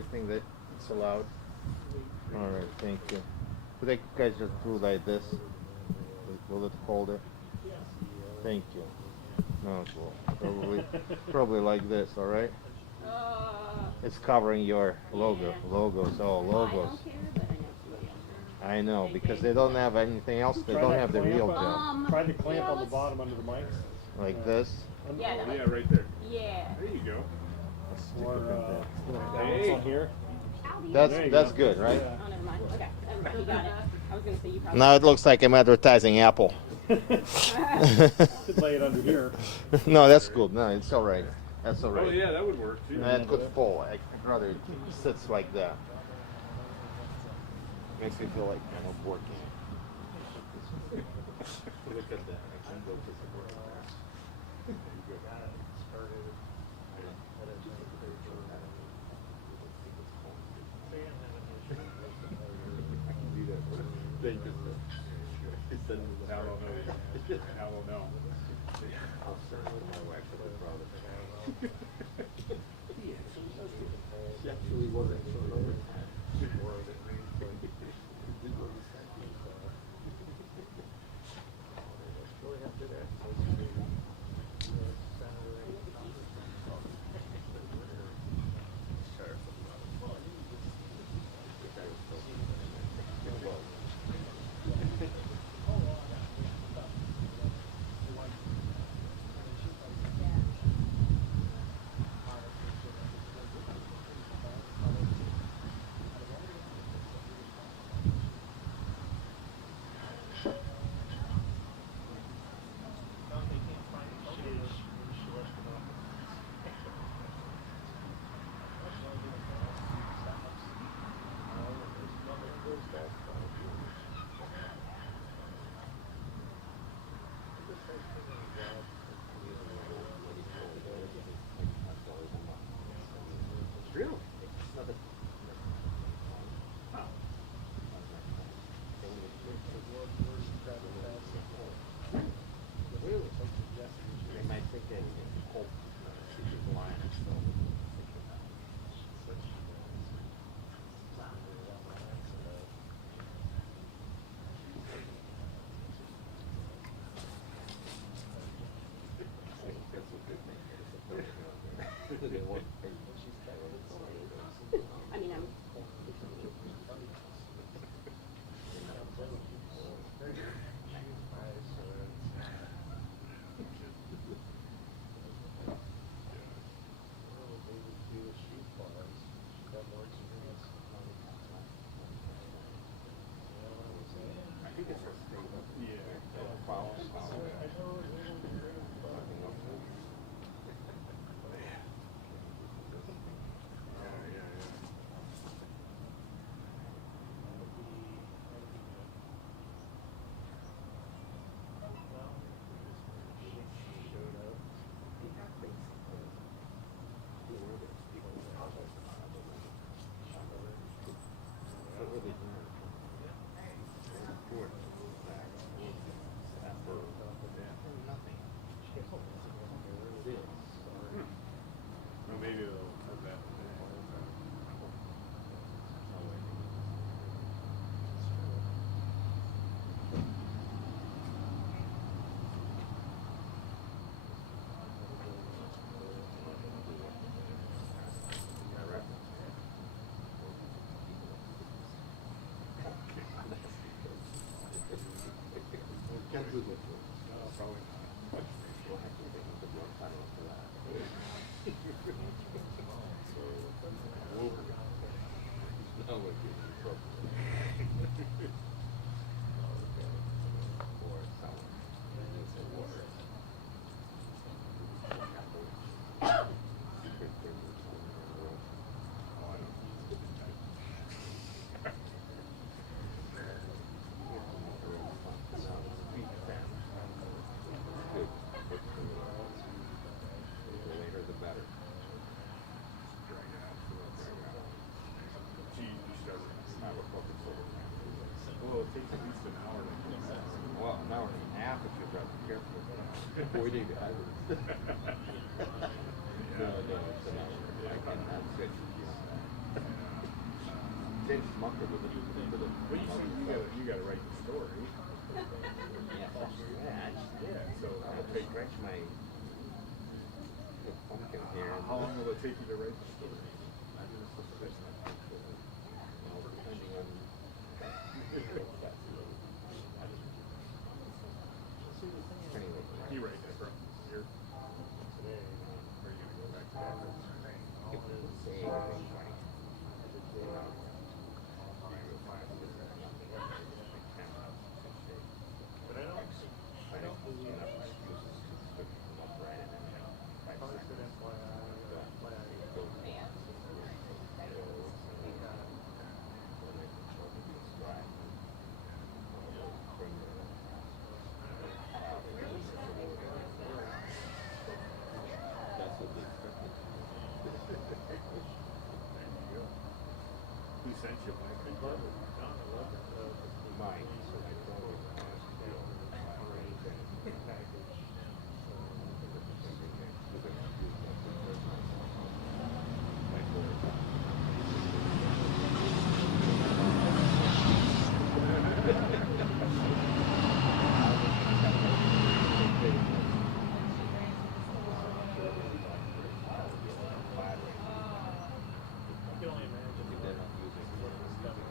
You think that it's allowed? All right, thank you. Could I guys just do like this? Will it hold it? Thank you. No, cool. Probably like this. All right. It's covering your logo. Logos. Oh, logos. I know because they don't have anything else. They don't have the real gel. Try to clamp on the bottom under the mics. Like this. Yeah, yeah, right there. Yeah. There you go. Or Hey. on here. That's good, right? Oh, never mind. Okay, you got it. I was gonna say you probably. Now it looks like I'm advertising Apple. Could lay it under here. No, that's good. No, it's all right. That's all right. Oh yeah, that would work too. That could fall. I'd rather it sits like that. Makes me feel like I'm working. Look at that. I can go to the work. Thank you, sir. I don't know. I don't know. I'll start with my wife for the brother. She actually wasn't sure over time. Really? They might think that Colt is lying. I mean, I'm. I think it's her statement. Well, maybe they'll have that. Can't do that. No, probably not. Well, it takes at least an hour to do that. Well, an hour and a half if you're driving carefully. 40 hours. No, it's an hour. I cannot sit. James Smucker with it. Well, you gotta write the story. Yeah, from scratch. Yeah, so I have to scratch my pumpkin here. how long will it take you to write the story? Well, depending on. Anyway, You write that from here today. Or are you gonna go back to that? if we would say anything funny. But I don't see. Who sent you my Mine, so I told him to ask you. I can only imagine what this stuff is.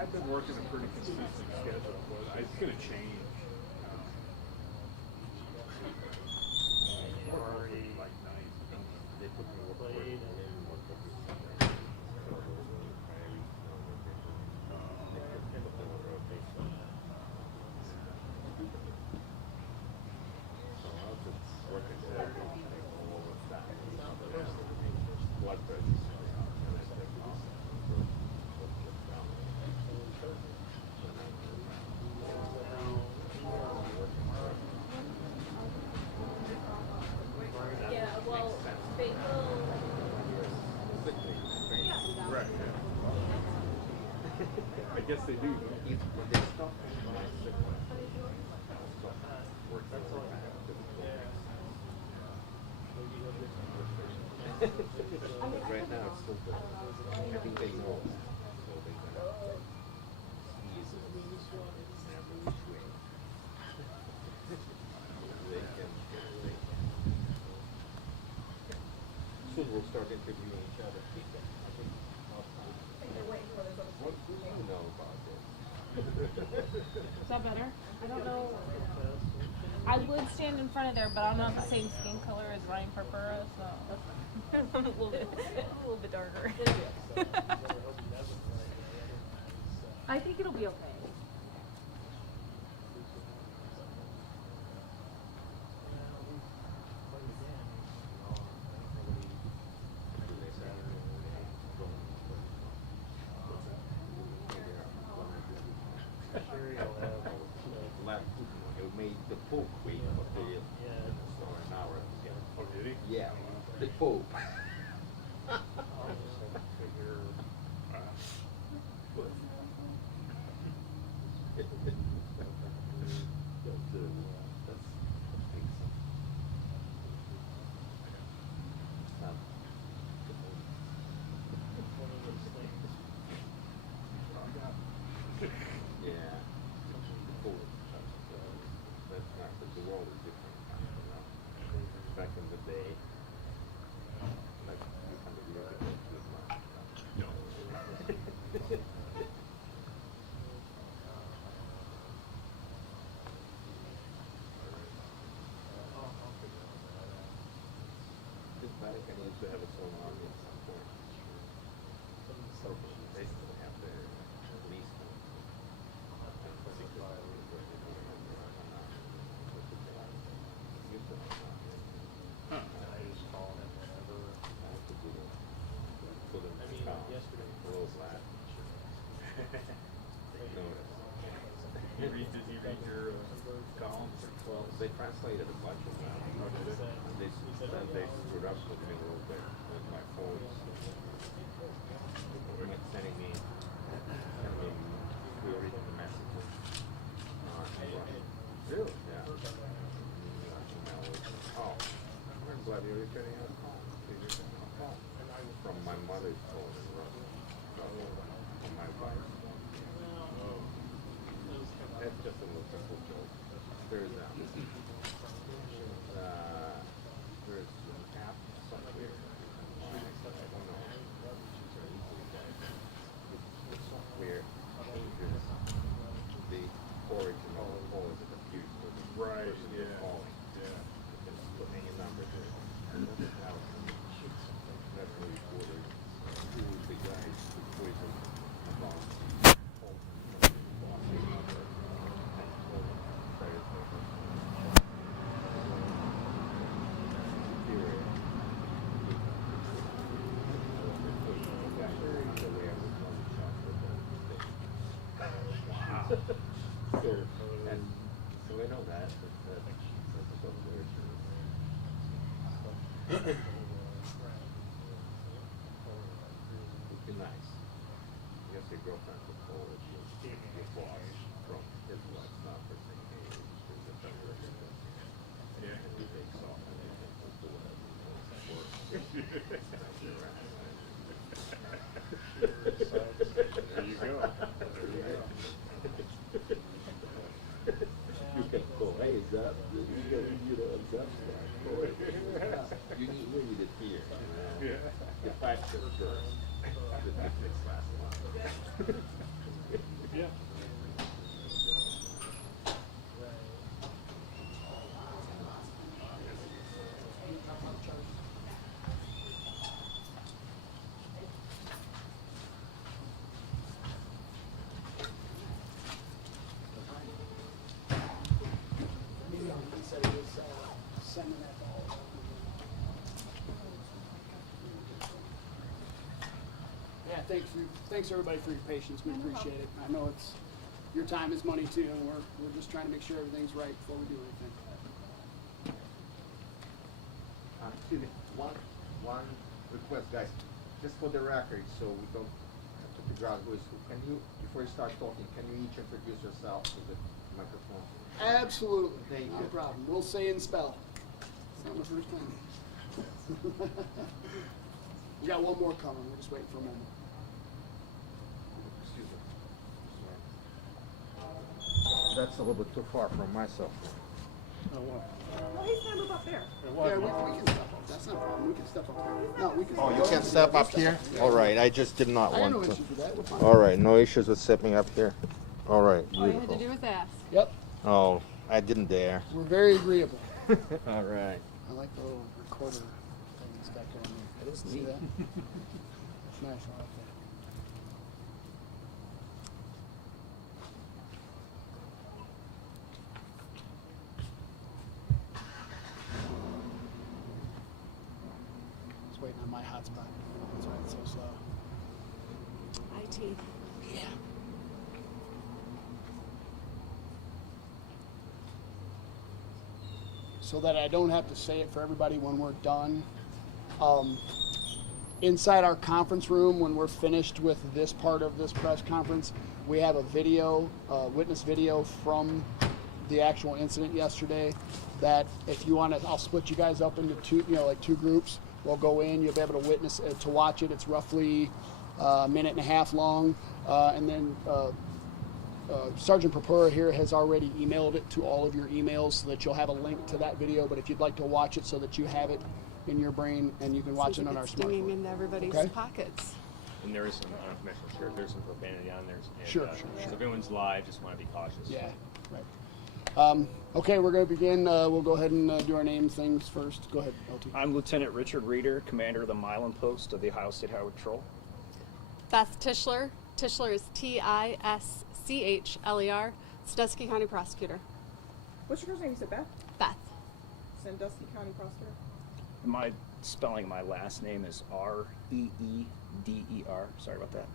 I've been working a pretty consistent schedule, but it's gonna change. Already Like night. They put me with played blood pressure. Yeah, well, they will. Right, yeah. I guess they do. When they stop my sick but right now it's still good. I think they know. So they can squeeze it in every which way. They can. Soon we'll start interviewing each other. What do you know about this? Is that better? I don't know. I would stand in front of there, but I'm not the same skin color as Ryan Purpura, so I'm a little bit darker. I think it'll be okay. It made the Pope wait for 30 or an hour. Oh, did he? Yeah, the Pope. Yeah. That's not, but the world is different. Back in the day, like 200 years ago, it was not. No. This Vatican used to have its own army at some point. So they still have their police. yesterday. He reads Did he read your columns? Well, they translated a bunch of them. Oh, did they? And they screwed up with me a little bit with my phones. They're not sending me query messages. Really? Yeah. Oh, I'm glad you're returning a call. From my mother's phone in Russia. From my wife's phone. That's just a little simple joke. There's there's an app somewhere online, I don't know. The software changes the origin of the call as a computer. So the Right, person you're yeah. calling. Yeah. You can put any number there. And that's how that's really cool. Who was the guy who poisoned about Wow. So we know that, but that's so weird. Would be nice. I guess your girlfriend would call it your boss from his wife, not for saying, hey, there's a better Yeah. and he takes off and then he'll do whatever he wants. There you go. There you go. You can go, hey, is that, you know, that you need it here. Yeah. The fact is first. The techniques last long. Yeah. He said he was sending that to all of them. Yeah, thanks everybody for your patience. We appreciate it. I know it's your time is money too, and we're just trying to make sure everything's right before we do anything. Excuse me, one request, guys, just for the record, so we don't have to figure out who is who. Can you, before you start talking, can you each introduce yourself to the microphone? Absolutely, Thank no you. problem. We'll say and spell. It's not my first time. We got one more coming. We're just waiting for a moment. Excuse me. That's a little bit too far from myself. Well, he's gonna move up there. Yeah, we can step up. That's not a problem. We can step up there. No, we can. Oh, you can step up here? All right, I just did not I got no want to. issues with that. We're fine. All right, no issues with stepping up here? All right, All you had to beautiful. do was ask. Yep, Oh, I didn't dare. we're very agreeable. All right. I like the little recorder thing that's got going there. That is See neat. that? It's nice. I like that. Just waiting on my hotspot. That's why it's so slow. IT. Yeah. So that I don't have to say it for everybody when we're done. Inside our conference room, when we're finished with this part of this press conference, we have a video, witness video from the actual incident yesterday. That if you want to, I'll split you guys up into two, like two groups. We'll go in. You'll be able to witness it, to watch it. It's roughly a minute and a half long, and then. Sergeant Purpura here has already emailed it to all of your emails so that you'll have a link to that video. But if you'd like to watch it so that you have it in your brain and you can watch it on our stinging smartphone. into everybody's Okay. And pockets. there is some, I'm not sure, there's some profanity on there. And, Sure. So if everyone's live, just want to be cautious. Yeah, right. Okay, we're going to begin. We'll go ahead and do our name things first. Go ahead, LT. I'm Lieutenant Richard Reeder, Commander of the Milan Post of the Ohio State Highway Patrol. Beth Tischler. Tischler is Tischler, Sandusky County Prosecutor. What's your first name? You said Beth? Beth. Sandusky County Prosecutor. My spelling of my last name is R-E-E-D-E-R. Sorry about that.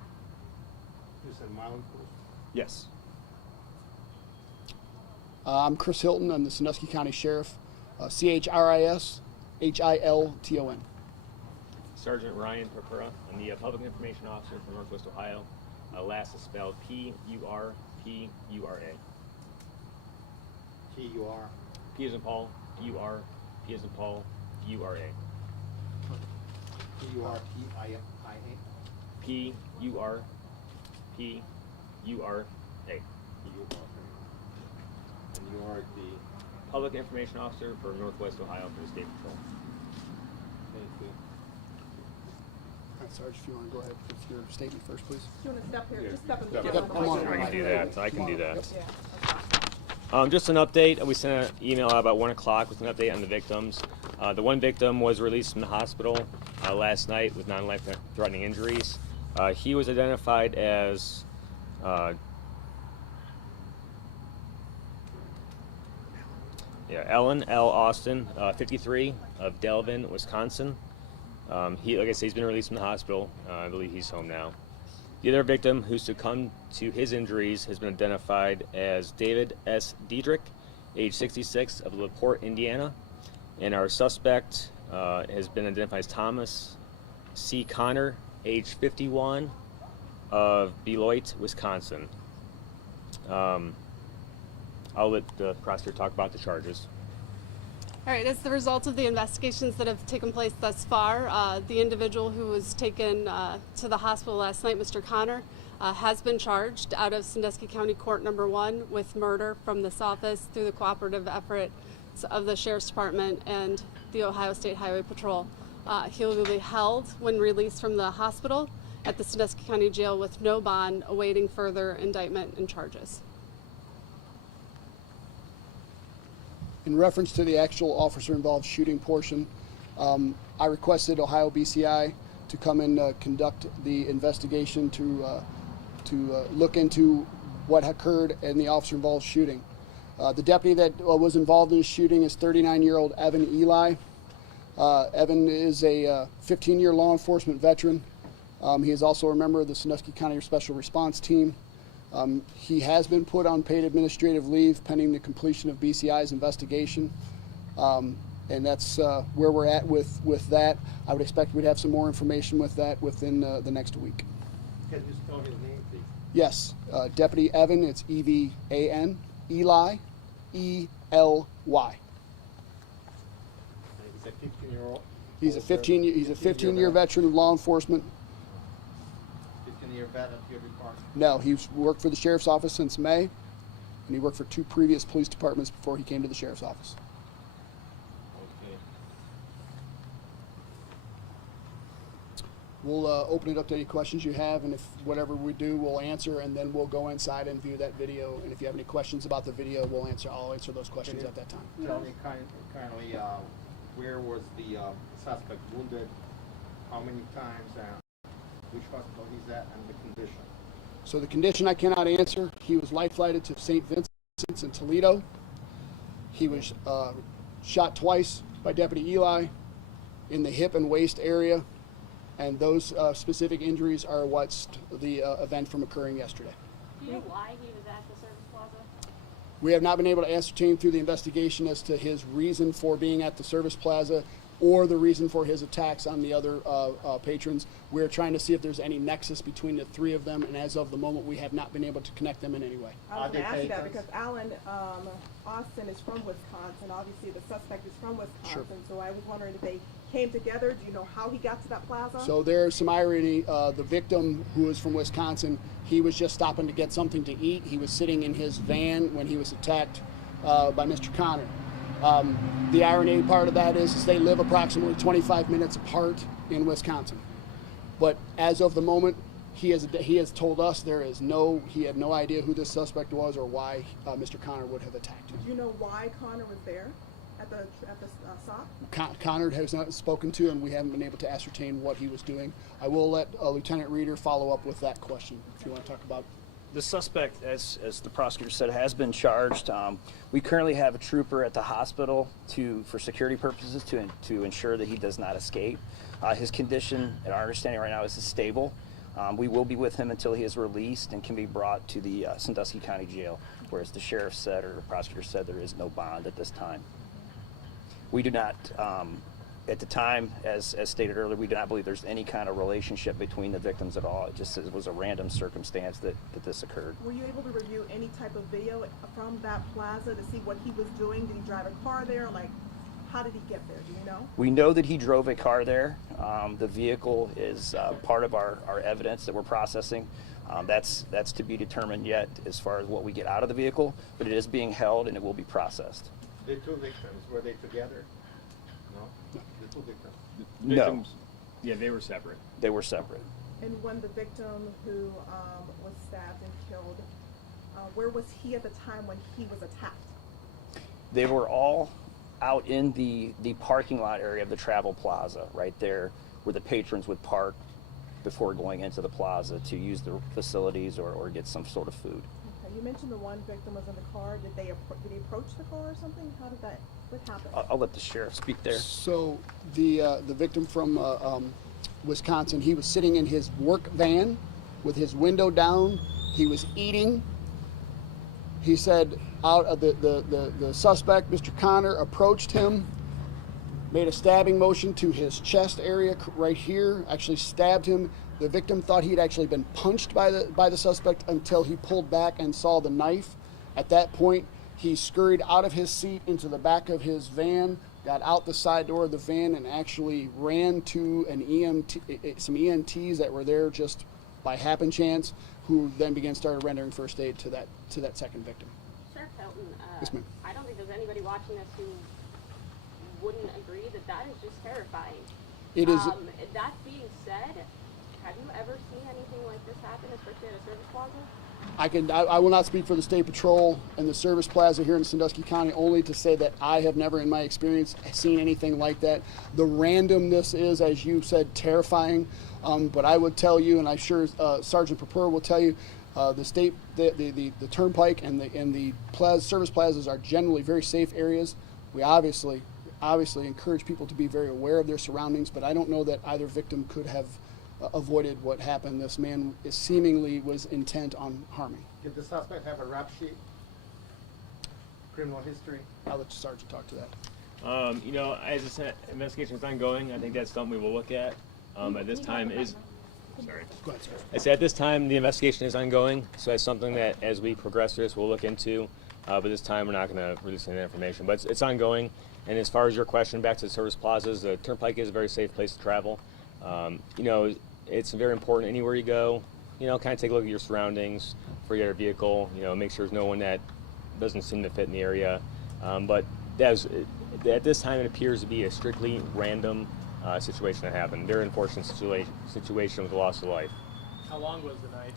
You said Milan Post? Yes. I'm Chris Hilton. I'm the Sandusky County Sheriff. CHRIS HILTON. Sergeant Ryan Purpura. I'm the Public Information Officer for Northwest Ohio. Last is spelled P-U-R-P-U-R-A. T-U-R. P as in Paul, U-R, P as in Paul, U-R-A. P-U-R-P-I-A. P-U-R-P-U-R-A. And you are the... Public Information Officer for Northwest Ohio for the State Patrol. Thank you. All right, Sarge, if you want to go ahead with your statement first, please. Do you want to step here? Yeah. Just step in Step the in. middle. Come on. I can do that. I can do that. Yeah, that's fine. Just an update. We sent an email out about 1 o'clock with an update on the victims. The one victim was released from the hospital last night with non-life-threatening injuries. He was identified as Ellen L. Austin, 53, of Delvin, Wisconsin. Like I said, he's been released from the hospital. I believe he's home now. The other victim who succumbed to his injuries has been identified as David S. Diederich, age 66, of Porte, Indiana. And our suspect has been identified as Thomas C. Connor, age 51, of Beloit, Wisconsin. I'll let the prosecutor talk about the charges. All right, as the result of the investigations that have taken place thus far, the individual who was taken to the hospital last night, Mr. Connor, has been charged out of Sandusky County Court Number 1 with murder from this office through the cooperative efforts of the Sheriff's Department and the Ohio State Highway Patrol. He will be held when released from the hospital at the Sandusky County Jail with no bond, awaiting further indictment and charges. In reference to the actual officer-involved shooting portion, I requested Ohio BCI to come and conduct the investigation to look into what occurred in the officer-involved shooting. The deputy that was involved in the shooting is 39-year-old Evan Eli. Evan is a 15-year law enforcement veteran. He is also a member of the Sandusky County Special Response Team. He has been put on paid administrative leave pending the completion of BCI's investigation. And that's where we're at with that. I would expect we'd have some more information with that within the next week. Can you spell his name, please? Yes, Deputy Evan, it's E-V-A-N, Eli, E-L-Y. And he's a 15-year-old? He's a 15-year veteran of law enforcement. 15-year vet at your department? No, he's worked for the sheriff's office since May, and he worked for 2 previous police departments before he came to the sheriff's office. Okay. We'll open it up to any questions you have, and if whatever we do, we'll answer, and then we'll go inside and view that video. And if you have any questions about the video, I'll answer those questions at that time. Tell me kindly, where was the suspect wounded, how many times, and which hospital he's at, and the condition? So the condition I cannot answer. He was life flighted to St. Vincent's in Toledo. He was shot twice by Deputy Eli in the hip and waist area, and those specific injuries are what's the event from occurring yesterday. Do you know why he was at the service plaza? We have not been able to ascertain through the investigation as to his reason for being at the service plaza or the reason for his attacks on the other patrons. We're trying to see if there's any nexus between the 3 of them, and as of the moment, we have not been able to connect them in any way. I was going to ask you that because Alan Austin is from Wisconsin. Obviously, the suspect is from Wisconsin. Sure. So I was wondering if they came together. Do you know how he got to that plaza? So there's some irony. The victim, who is from Wisconsin, he was just stopping to get something to eat. He was sitting in his van when he was attacked by Mr. Connor. The irony part of that is they live approximately 25 minutes apart in Wisconsin. But as of the moment, he has told us he had no idea who this suspect was or why Mr. Connor would have attacked him. Do you know why Connor was there at the stop? Connor has not spoken to, and we haven't been able to ascertain what he was doing. I will let Lieutenant Reeder follow up with that question if you want to talk about. The suspect, as the prosecutor said, has been charged. We currently have a trooper at the hospital for security purposes to ensure that he does not escape. His condition, at our understanding right now, is stable. We will be with him until he is released and can be brought to the Sandusky County Jail, whereas the sheriff said, or the prosecutor said, there is no bond at this time. We do not, at the time, as stated earlier, we do not believe there's any kind of relationship between the victims at all. It just it was a random circumstance that this occurred. Were you able to review any type of video from that plaza to see what he was doing? Did he drive a car there? Like, how did he get there? Do you know? We know that he drove a car there. The vehicle is part of our evidence that we're processing. That's to be determined yet as far as what we get out of the vehicle, but it is being held and it will be processed. The two victims, were they together? No? The two victims? The No. victims, yeah, they were separate. They were separate. And when the victim who was stabbed and killed, where was he at the time when he was attacked? They were all out in the parking lot area of the Travel Plaza, right there where the patrons would park before going into the plaza to use the facilities or get some sort of food. Okay, you mentioned the one victim was in the car. Did he approach the car or something? How did that, what happened? I'll let the sheriff speak there. So the victim from Wisconsin, he was sitting in his work van with his window down. He was eating. He said the suspect, Mr. Connor, approached him, made a stabbing motion to his chest area right here, actually stabbed him. The victim thought he had actually been punched by the suspect until he pulled back and saw the knife. At that point, he scurried out of his seat into the back of his van, got out the side door of the van, and actually ran to some EMTs that were there just by happen chance, who then started rendering first aid to that second victim. Sheriff Hilton, Yes, ma'am. I don't think there's anybody watching this who wouldn't agree that is just terrifying. It is. That being said, have you ever seen anything like this happen, especially at a service plaza? I will not speak for the State Patrol and the Service Plaza here in Sandusky County, only to say that I have never in my experience seen anything like that. The randomness is, as you said, terrifying. But I would tell you, and I'm sure Sergeant Purpur will tell you, the Turnpike and the service plazas are generally very safe areas. We obviously encourage people to be very aware of their surroundings, but I don't know that either victim could have avoided what happened. This man seemingly was intent on harming. Did the suspect have a rap sheet? Criminal history? I'll let the sergeant talk to that. As I said, investigation is ongoing. I think that's something we will look at. At this time sorry. Go ahead, sir. I said at this time the investigation is ongoing, so that's something that as we progress through this we'll look into. But this time we're not going to release any information. But it's ongoing. And as far as your question back to the service plazas, the Turnpike is a very safe place to travel. It's very important anywhere you go. Kind of take a look at your surroundings for your vehicle. Make sure there's no one that doesn't seem to fit in the area. But at this time it appears to be a strictly random situation that happened. Very unfortunate situation with the loss of life. How long was the knife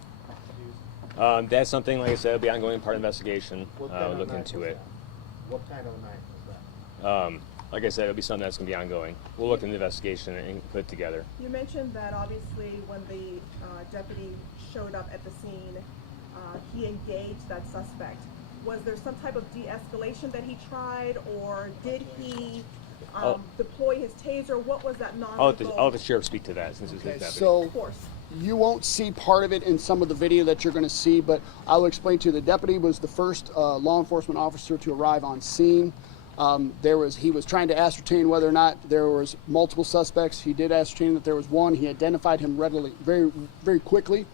used? That's something, like I said, will be ongoing part of the investigation. What kind of Look knife into was it. that? What kind of knife was that? Like I said, it'll be something that's going to be ongoing. We'll look into the investigation and put it together. You mentioned that obviously when the deputy showed up at the scene, he engaged that suspect. Was there some type of de-escalation that he tried, or did he deploy his taser? What was that I'll let the sheriff speak to that since it's his Okay, deputy. so Of course. you won't see part of it in some of the video that you're going to see, but I'll explain to you. The deputy was the first law enforcement officer to arrive on scene. He was trying to ascertain whether or not there was multiple suspects. He did ascertain that there was one. He identified him readily, very, very quickly.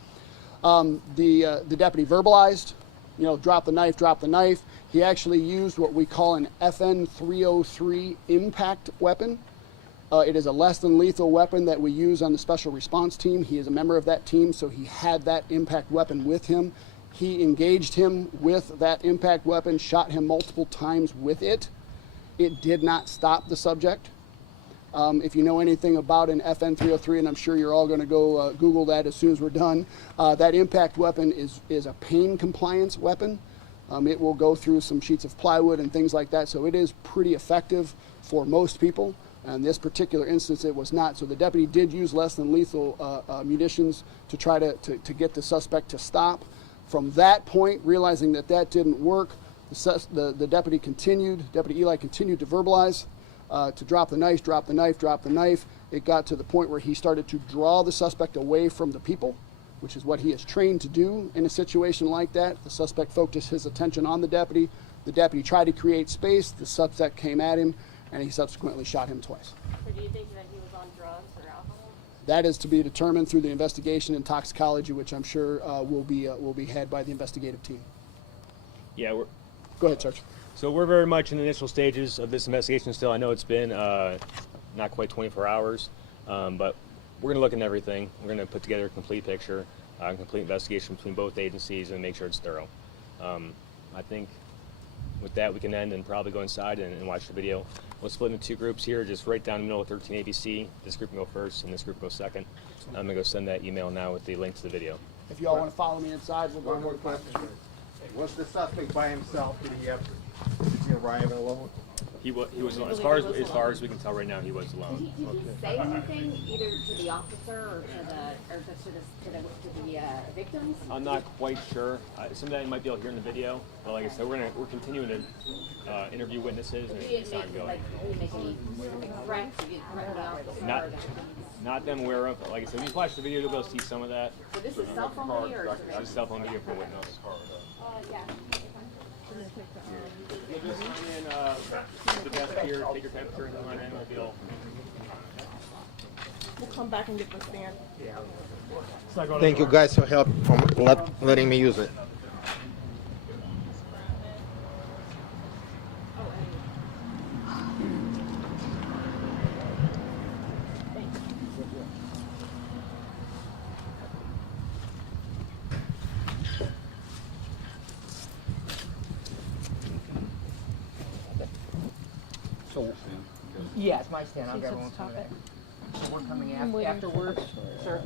The deputy verbalized, drop the knife, drop the knife. He actually used what we call an FN 303 impact weapon. It is a less than lethal weapon that we use on the special response team. He is a member of that team, so he had that impact weapon with him. He engaged him with that impact weapon, shot him multiple times with it. It did not stop the subject. If you know anything about an FN 303, and I'm sure you're all going to go Google that as soon as we're done, that impact weapon is a pain compliance weapon. It will go through some sheets of plywood and things like that, so it is pretty effective for most people. In this particular instance, it was not. So the deputy did use less than lethal munitions to try to get the suspect to stop. From that point, realizing that didn't work, the deputy Eli continued to verbalize, to drop the knife, drop the knife, drop the knife. It got to the point where he started to draw the suspect away from the people, which is what he is trained to do in a situation like that. The suspect focused his attention on the deputy. The deputy tried to create space. The suspect came at him, and he subsequently shot him twice. So do you think that he was on drugs or alcohol? That is to be determined through the investigation and toxicology, which I'm sure will be had by the investigative team. Yeah, Go ahead, Sarge. so we're very much in the initial stages of this investigation still. I know it's been not quite 24 hours, but we're going to look into everything. We're going to put together a complete picture, complete investigation between both agencies and make sure it's thorough. I think with that we can end and probably go inside and watch the video. We'll split into two groups here, just right down the middle of 13 ABC. This group can go first and this group goes second. I'm going to go send that email now with the link to the video. If you all want to follow me inside, we'll go. One more question. Was the suspect by himself? Did he arrive alone? He was alone. As far as we can tell right now, he was alone. Did he say anything either to the officer or to the victims? I'm not quite sure. Some of that you might be able to hear in the video. But like I said, we're continuing to interview witnesses and it's ongoing. Not them aware of. But like I said, when you watch the video, you'll be able to see some of that. So this is cell phone video or This is cell phone video from a witness. yeah. You'll just run in the desk here, take your temperature, and run in. We'll be all. We'll come back and get the stand. Thank you guys for help from letting me use it. So, yeah, it's my stand. I'll grab one from there. So we're coming afterwards, sir.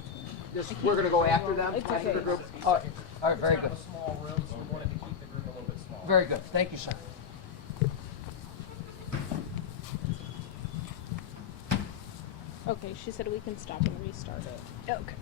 We're gonna go after them. After the group. All right, very good. Small room, so we wanted to keep the group a little bit smaller. Very good. Thank you, sir. Okay, she said we can stop and restart it. Okay.